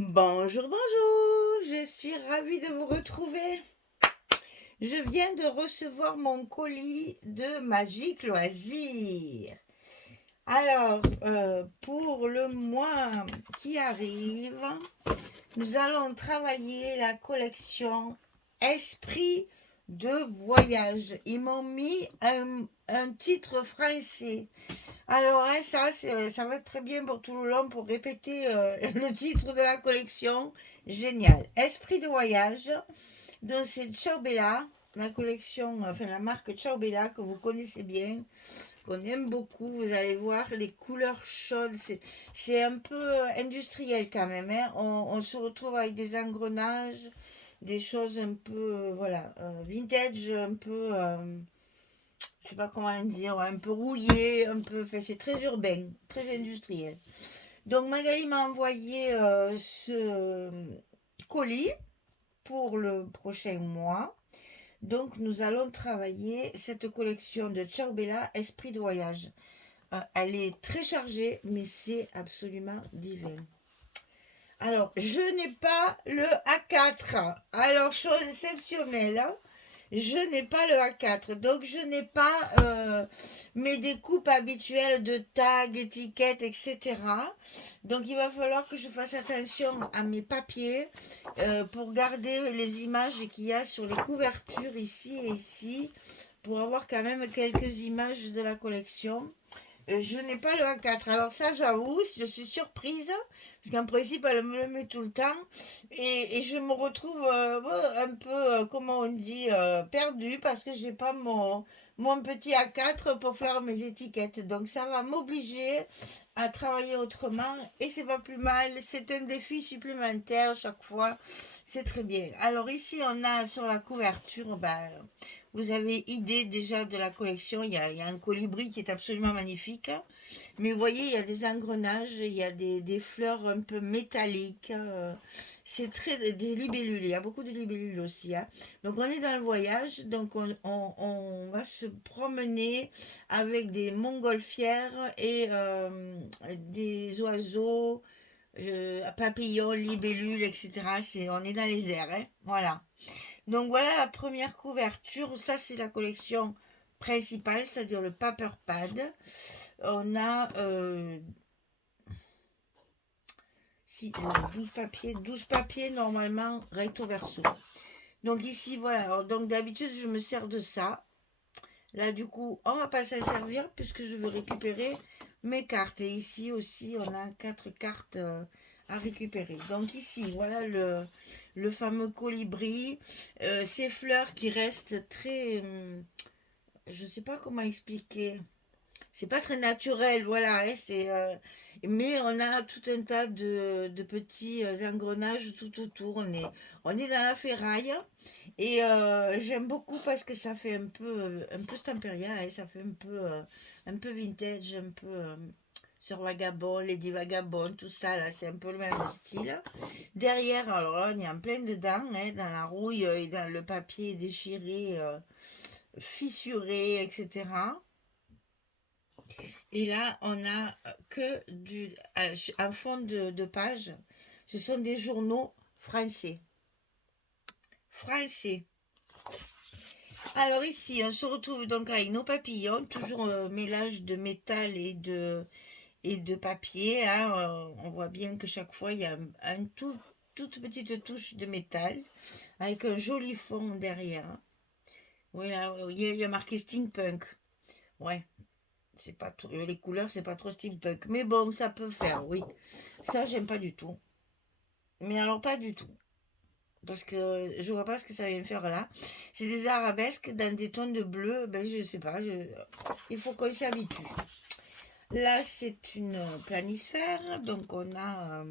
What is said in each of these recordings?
Bonjour, bonjour, je suis ravie de vous retrouver. Je viens de recevoir mon colis de Magique Loisirs. Alors, pour le mois qui arrive, nous allons travailler la collection Esprit de voyage. Ils m'ont mis un titre français. Alors, hein, ça va être très bien pour tout le long pour répéter le titre de la collection. Génial. Esprit de voyage. Donc, c'est Ciao Bella, la collection, enfin la marque Ciao Bella que vous connaissez bien, qu'on aime beaucoup. Vous allez voir les couleurs chaudes. C'est un peu industriel quand même, hein. On se retrouve avec des engrenages, des choses un peu, voilà, vintage, un peu. Je sais pas comment dire, ouais, un peu rouillé, un peu, enfin, c'est très urbain, très industriel. Donc Magali m'a envoyé ce colis pour le prochain mois. Donc nous allons travailler cette collection de Ciao Bella Esprit de voyage. Elle est très chargée, mais c'est absolument divin. Alors, je n'ai pas le A4. Alors, chose exceptionnelle, hein, je n'ai pas le A4, donc je n'ai pas mes découpes habituelles de tags, étiquettes, etc. Donc il va falloir que je fasse attention à mes papiers pour garder les images qu'il y a sur les couvertures ici et ici, pour avoir quand même quelques images de la collection. Je n'ai pas le A4. Alors ça, j'avoue, je suis surprise, parce qu'en principe, elle me le met tout le temps. Et je me retrouve un peu, comment on dit, perdue, parce que je n'ai pas mon petit A4 pour faire mes étiquettes. Donc ça va m'obliger à travailler autrement. Et c'est pas plus mal. C'est un défi supplémentaire chaque fois. C'est très bien. Alors ici, on a sur la couverture, ben, vous avez idée déjà de la collection. Il y a un colibri qui est absolument magnifique. Mais vous voyez, il y a des engrenages, il y a des fleurs un peu métalliques. C'est très des libellules. Il y a beaucoup de libellules aussi, hein. Donc on est dans le voyage. Donc on va se promener avec des montgolfières et des oiseaux, papillons, libellules, etc. On est dans les airs, hein. Voilà. Donc voilà la première couverture. Ça, c'est la collection principale, c'est-à-dire le paper pad. On a 12 papiers normalement recto verso. Donc ici, voilà. Alors, donc d'habitude, je me sers de ça. Là, du coup, on va pas s'en servir puisque je veux récupérer mes cartes. Et ici aussi, on a 4 cartes à récupérer. Donc ici, voilà le fameux colibri. Ces fleurs qui restent très... je ne sais pas comment expliquer. C'est pas très naturel, voilà, hein, mais on a tout un tas de petits engrenages tout autour. On est dans la ferraille et j'aime beaucoup parce que ça fait un peu Stamperia, hein, ça fait un peu vintage, un peu sur Vagabond, Lady Vagabond, tout ça là, c'est un peu le même style. Derrière, alors là, on est en plein dedans, hein, dans la rouille et dans le papier déchiré, fissuré, etc. Et là, on a que un fond de page. Ce sont des journaux français. Français. Alors ici, on se retrouve donc avec nos papillons, toujours un mélange de métal et de papier, hein. On voit bien que chaque fois, il y a toute petite touche de métal, avec un joli fond derrière. Voilà, il y a marqué steampunk. Ouais, c'est pas trop, les couleurs, c'est pas trop steampunk. Mais bon, ça peut faire, oui. Ça, j'aime pas du tout. Mais alors, pas du tout. Parce que je vois pas ce que ça vient faire là. C'est des arabesques dans des tons de bleu. Ben, je sais pas. Il faut qu'on s'y habitue. Là, c'est une planisphère. Donc, on a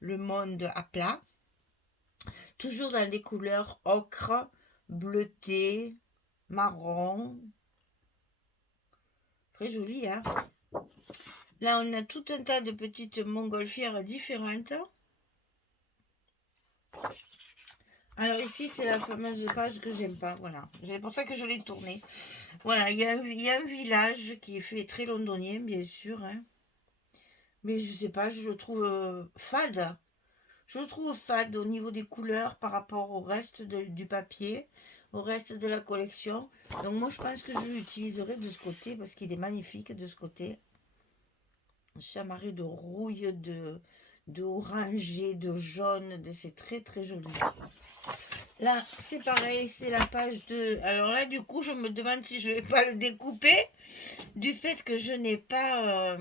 le monde à plat. Toujours dans des couleurs ocre, bleuté, marron. Très joli, hein. Là, on a tout un tas de petites montgolfières différentes. Alors ici, c'est la fameuse page que j'aime pas, voilà. C'est pour ça que je l'ai tournée. Voilà, il y a un village qui est fait très londonien, bien sûr, hein. Mais je sais pas, je le trouve fade. Je le trouve fade au niveau des couleurs par rapport au reste du papier, au reste de la collection. Donc moi je pense que je l'utiliserai de ce côté parce qu'il est magnifique de ce côté. Chamarré de rouille, de orangé, de jaune, c'est très très joli. Là, c'est pareil, c'est la page 2. Alors là, du coup, je me demande si je vais pas le découper. Du fait que je n'ai pas...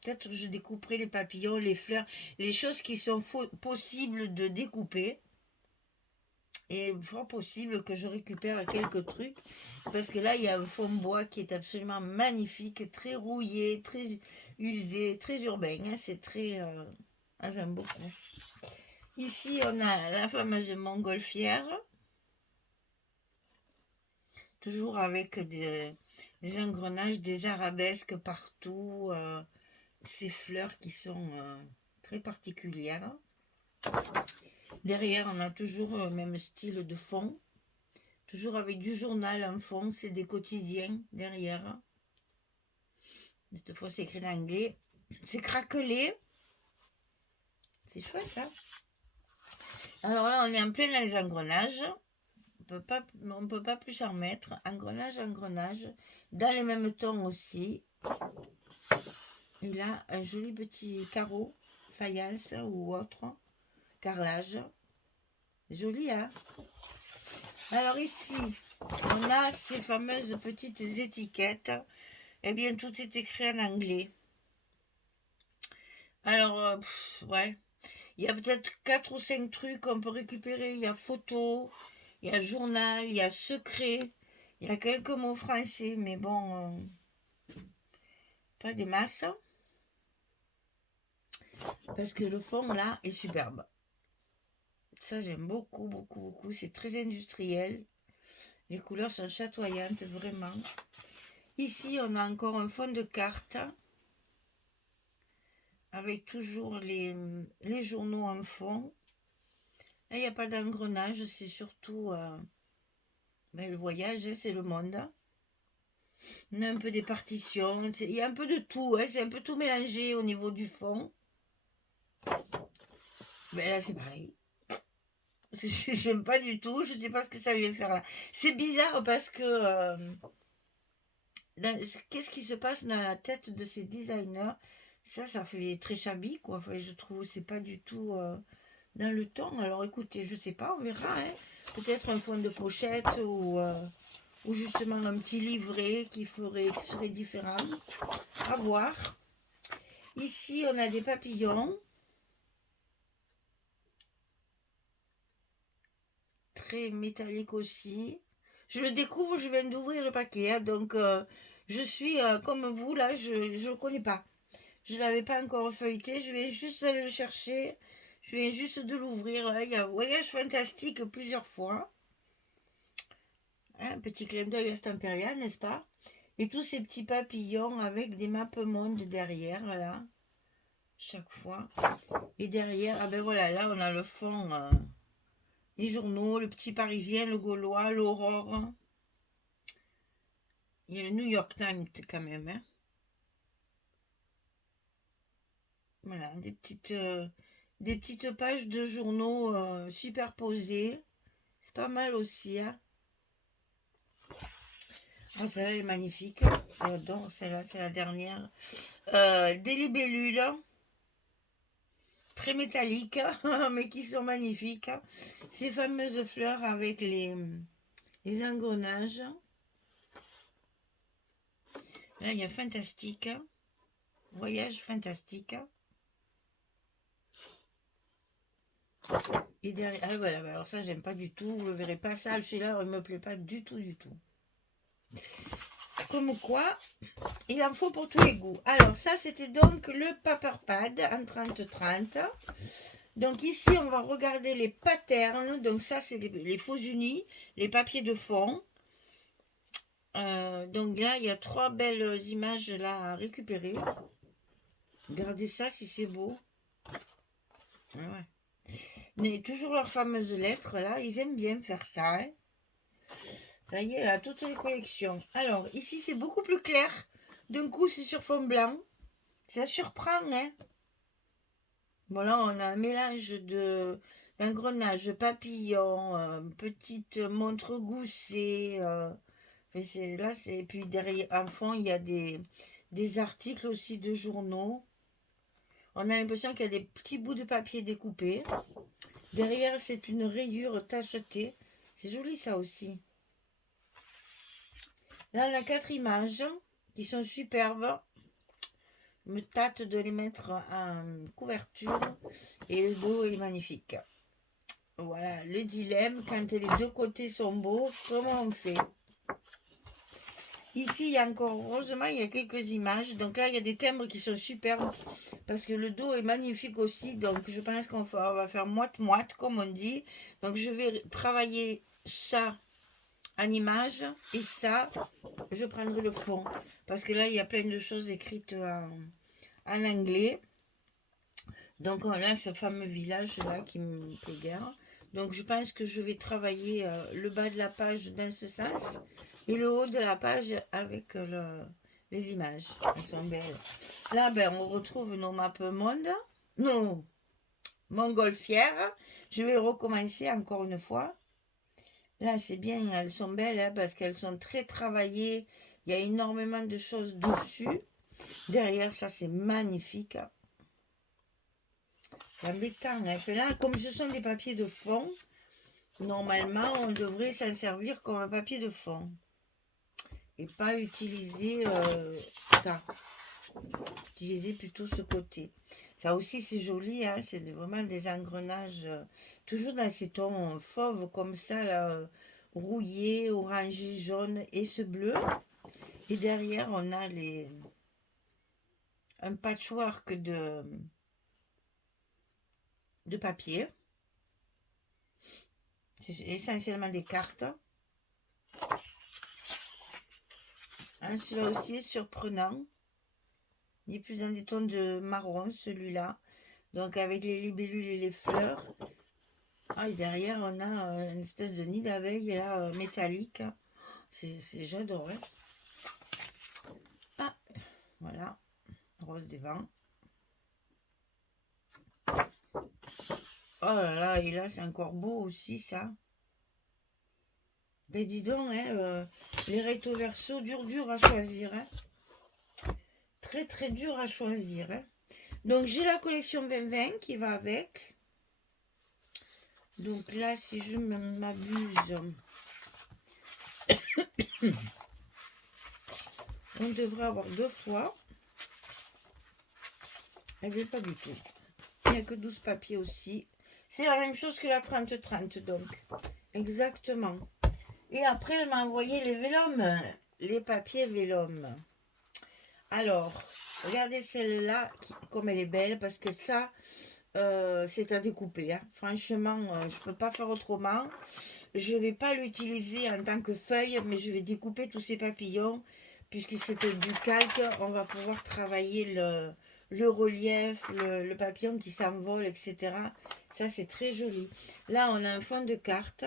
peut-être que je découperai les papillons, les fleurs, les choses qui sont possibles de découper. Et fort possible que je récupère quelques trucs. Parce que là, il y a un fond bois qui est absolument magnifique, très rouillé, très usé, très urbain. Hein, c'est très... Ah, j'aime beaucoup. Ici, on a la fameuse montgolfière. Toujours avec des engrenages, des arabesques partout. Ces fleurs qui sont très particulières. Derrière, on a toujours le même style de fond. Toujours avec du journal en fond. C'est des quotidiens derrière. Cette fois, c'est écrit en anglais. C'est craquelé. C'est chouette, ça. Alors là, on est en plein dans les engrenages. On ne peut pas plus en mettre. Engrenage, engrenage. Dans les mêmes tons aussi. Et là, un joli petit carreau, faïence ou autre, carrelage. Joli, hein? Alors ici, on a ces fameuses petites étiquettes. Eh bien, tout est écrit en anglais. Alors, ouais. Il y a peut-être 4 ou 5 trucs qu'on peut récupérer. Il y a photo, il y a journal, il y a secret. Il y a quelques mots français, mais bon, pas des masses. Parce que le fond, là, est superbe. Ça, j'aime beaucoup, beaucoup, beaucoup. C'est très industriel. Les couleurs sont chatoyantes, vraiment. Ici, on a encore un fond de carte. Avec toujours les journaux en fond. Là, il n'y a pas d'engrenage. C'est surtout le voyage, c'est le monde. On a un peu des partitions. Il y a un peu de tout. Hein, c'est un peu tout mélangé au niveau du fond. Mais là, c'est pareil. Je n'aime pas du tout. Je ne sais pas ce que ça vient faire là. C'est bizarre parce que... qu'est-ce qui se passe dans la tête de ces designers? Ça fait très shabby, quoi. Enfin, je trouve que c'est pas du tout dans le ton. Alors écoutez, je sais pas, on verra. Hein. Peut-être un fond de pochette ou justement un petit livret qui serait différent. À voir. Ici, on a des papillons. Très métallique aussi. Je le découvre, je viens d'ouvrir le paquet. Hein, donc, je suis comme vous, là, je ne le connais pas. Je ne l'avais pas encore feuilleté. Je vais juste aller le chercher. Je viens juste de l'ouvrir. Là. Il y a Voyage Fantastique plusieurs fois. Un petit clin d'œil à Stamperia, n'est-ce pas? Et tous ces petits papillons avec des maps monde derrière, là. Chaque fois. Et derrière, ah ben voilà, là, on a le fond. Les journaux, le Petit Parisien, le Gaulois, l'Aurore. Il y a le New York Times quand même. Hein. Voilà, des petites pages de journaux superposées. C'est pas mal aussi. Hein. Oh, celle-là est magnifique. J'adore celle-là, c'est la dernière. Des libellules. Très métalliques, mais qui sont magnifiques. Ces fameuses fleurs avec les engrenages. Là, il y a Fantastique. Voyage Fantastique. Et derrière, ah voilà, alors ça j'aime pas du tout, vous le verrez pas, ça celui-là il me plaît pas du tout du tout. Comme quoi, il en faut pour tous les goûts. Alors ça c'était donc le paper pad en 30-30. Donc ici on va regarder les patterns, donc ça c'est les faux unis, les papiers de fond. Donc là il y a 3 belles images là à récupérer. Regardez ça si c'est beau. Ouais. Mais toujours leurs fameuses lettres là, ils aiment bien faire ça. Hein. Ça y est, à toutes les collections. Alors, ici, c'est beaucoup plus clair. D'un coup, c'est sur fond blanc. Ça surprend, hein. Voilà, on a un mélange d'engrenages, papillons, petite montre goussée. Là, c'est. Puis derrière, en fond, il y a des articles aussi de journaux. On a l'impression qu'il y a des petits bouts de papier découpés. Derrière, c'est une rayure tachetée. C'est joli ça aussi. Là, on a 4 images qui sont superbes. Je me tâte de les mettre en couverture. Et le dos est magnifique. Voilà, le dilemme, quand les deux côtés sont beaux, comment on fait? Ici, il y a encore, heureusement, il y a quelques images. Donc là, il y a des timbres qui sont superbes parce que le dos est magnifique aussi. Donc, je pense qu'on va faire moite-moite, comme on dit. Donc, je vais travailler ça en image et ça, je prendrai le fond. Parce que là, il y a plein de choses écrites en anglais. Donc, là, ce fameux village-là qui me plaît guère. Donc, je pense que je vais travailler le bas de la page dans ce sens et le haut de la page avec les images. Elles sont belles. Là, ben, on retrouve nos maps monde, nos montgolfières. Je vais recommencer encore une fois. Là, c'est bien, elles sont belles hein, parce qu'elles sont très travaillées. Il y a énormément de choses dessus. Derrière, ça, c'est magnifique. C'est embêtant. Hein. Là, comme ce sont des papiers de fond, normalement, on devrait s'en servir comme un papier de fond. Et pas utiliser ça. Utiliser plutôt ce côté. Ça aussi, c'est joli. Hein. C'est vraiment des engrenages. Toujours dans ces tons fauves comme ça, là, rouillé, orangé, jaune et ce bleu. Et derrière, on a un patchwork de papier. C'est essentiellement des cartes. Hein, celui-là aussi est surprenant. Il est plus dans des tons de marron, celui-là. Donc avec les libellules et les fleurs. Ah, et derrière, on a une espèce de nid d'abeille là, métallique. J'adore. Hein. Ah, voilà. Rose des vents. Oh là là, et là, c'est encore beau aussi, ça. Ben dis donc, hein, les recto verso, dur à choisir. Hein. Très dur à choisir. Hein. Donc, j'ai la collection 2020 qui va avec. Donc là, si je m'abuse, on devrait avoir 2 fois. Eh bien, pas du tout. Il n'y a que 12 papiers aussi. C'est la même chose que la 30-30, donc. Exactement. Et après, elle m'a envoyé les vélums. Les papiers vélums. Alors, regardez celle-là, comme elle est belle, parce que ça, c'est à découper. Hein. Franchement, je ne peux pas faire autrement. Je ne vais pas l'utiliser en tant que feuille, mais je vais découper tous ces papillons. Puisque c'est du calque, on va pouvoir travailler le relief, le papillon qui s'envole, etc. Ça, c'est très joli. Là, on a un fond de carte.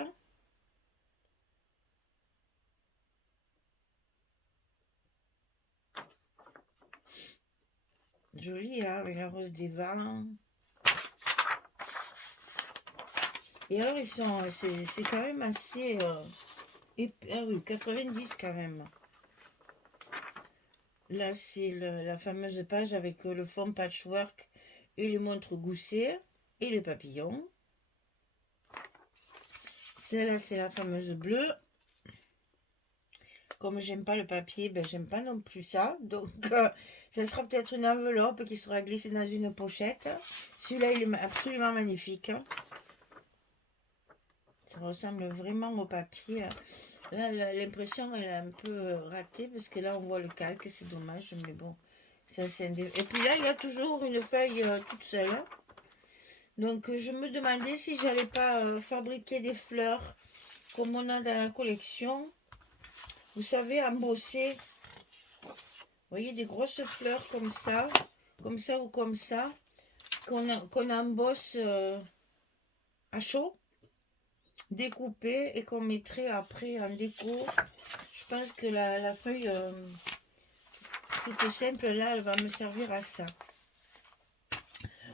Joli, hein, avec la rose des vents. Et alors, c'est quand même assez... ah oui, 90 quand même. Là, c'est la fameuse page avec le fond patchwork et les montres goussées et les papillons. Celle-là, c'est la fameuse bleue. Comme j'aime pas le papier, ben j'aime pas non plus ça. Donc, ça sera peut-être une enveloppe qui sera glissée dans une pochette. Celui-là, il est absolument magnifique. Ça ressemble vraiment au papier. Là, l'impression, elle est un peu ratée parce que là, on voit le calque. C'est dommage, mais bon. Et puis là, il y a toujours une feuille toute seule. Donc, je me demandais si j'allais pas fabriquer des fleurs comme on a dans la collection. Vous savez, embosser. Vous voyez, des grosses fleurs comme ça ou comme ça, qu'on embosse à chaud, découpé et qu'on mettrait après en déco. Je pense que la feuille toute simple, là, elle va me servir à ça.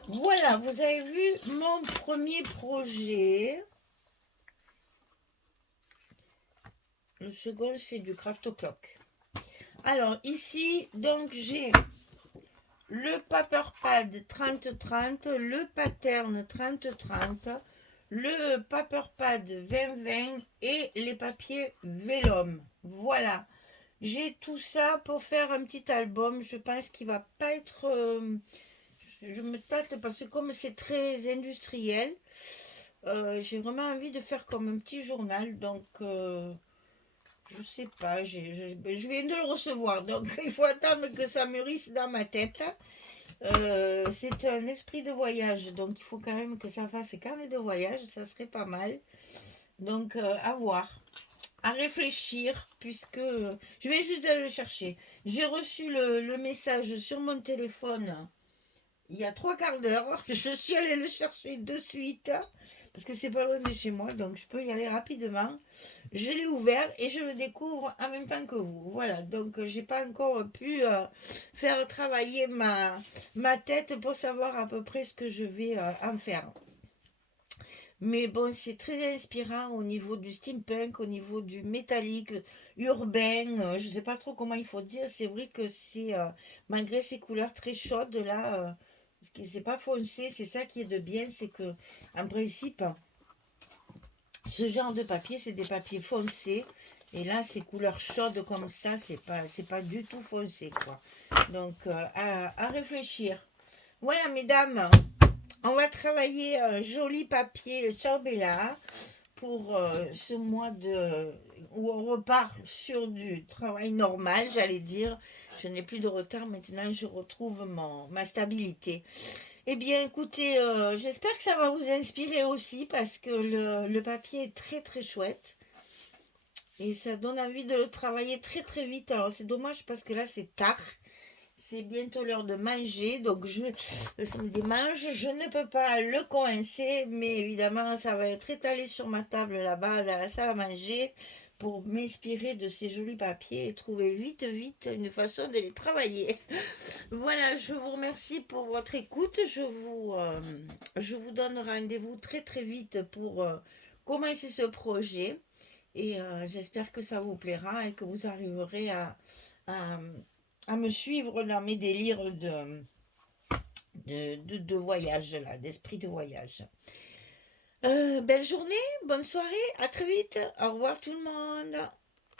Voilà, vous avez vu mon premier projet. Le second, c'est du Craft Clock. Alors, ici, donc, j'ai le paper pad 30-30, le pattern 30-30, le paper pad 20-20 et les papiers vélum. Voilà. J'ai tout ça pour faire un petit album. Je pense qu'il va pas être... je me tâte parce que comme c'est très industriel, j'ai vraiment envie de faire comme un petit journal. Donc, je sais pas, je viens de le recevoir. Donc, il faut attendre que ça mûrisse dans ma tête. C'est un esprit de voyage. Donc, il faut quand même que ça fasse carnet de voyage. Ça serait pas mal. Donc, à voir. À réfléchir, puisque je vais juste aller le chercher. J'ai reçu le message sur mon téléphone il y a 3 quarts d'heure. Je suis allée le chercher de suite parce que c'est pas loin de chez moi, donc je peux y aller rapidement. Je l'ai ouvert et je le découvre en même temps que vous. Voilà, donc j'ai pas encore pu faire travailler ma tête pour savoir à peu près ce que je vais en faire. Mais bon, c'est très inspirant au niveau du steampunk, au niveau du métallique, urbain. Je ne sais pas trop comment il faut dire. C'est vrai que c'est, malgré ces couleurs très chaudes, là, c'est pas foncé. C'est ça qui est de bien. C'est que, en principe, ce genre de papier, c'est des papiers foncés. Et là, ces couleurs chaudes comme ça, c'est pas du tout foncé, quoi. Donc, à réfléchir. Voilà, mesdames. On va travailler un joli papier Ciao Bella pour ce mois où on repart sur du travail normal, j'allais dire. Je n'ai plus de retard maintenant, je retrouve ma stabilité. Eh bien, écoutez, j'espère que ça va vous inspirer aussi parce que le papier est très très chouette et ça donne envie de le travailler très très vite. Alors, c'est dommage parce que là, c'est tard. C'est bientôt l'heure de manger, donc le samedi dimanche, je ne peux pas le coincer, mais évidemment, ça va être étalé sur ma table là-bas, dans la salle à manger, pour m'inspirer de ces jolis papiers et trouver vite, vite une façon de les travailler. Voilà, je vous remercie pour votre écoute. Je vous donne rendez-vous très, très vite pour commencer ce projet. Et j'espère que ça vous plaira et que vous arriverez à, à me suivre dans mes délires de voyage, là, d'esprit de voyage. Belle journée, bonne soirée, à très vite. Au revoir tout le monde.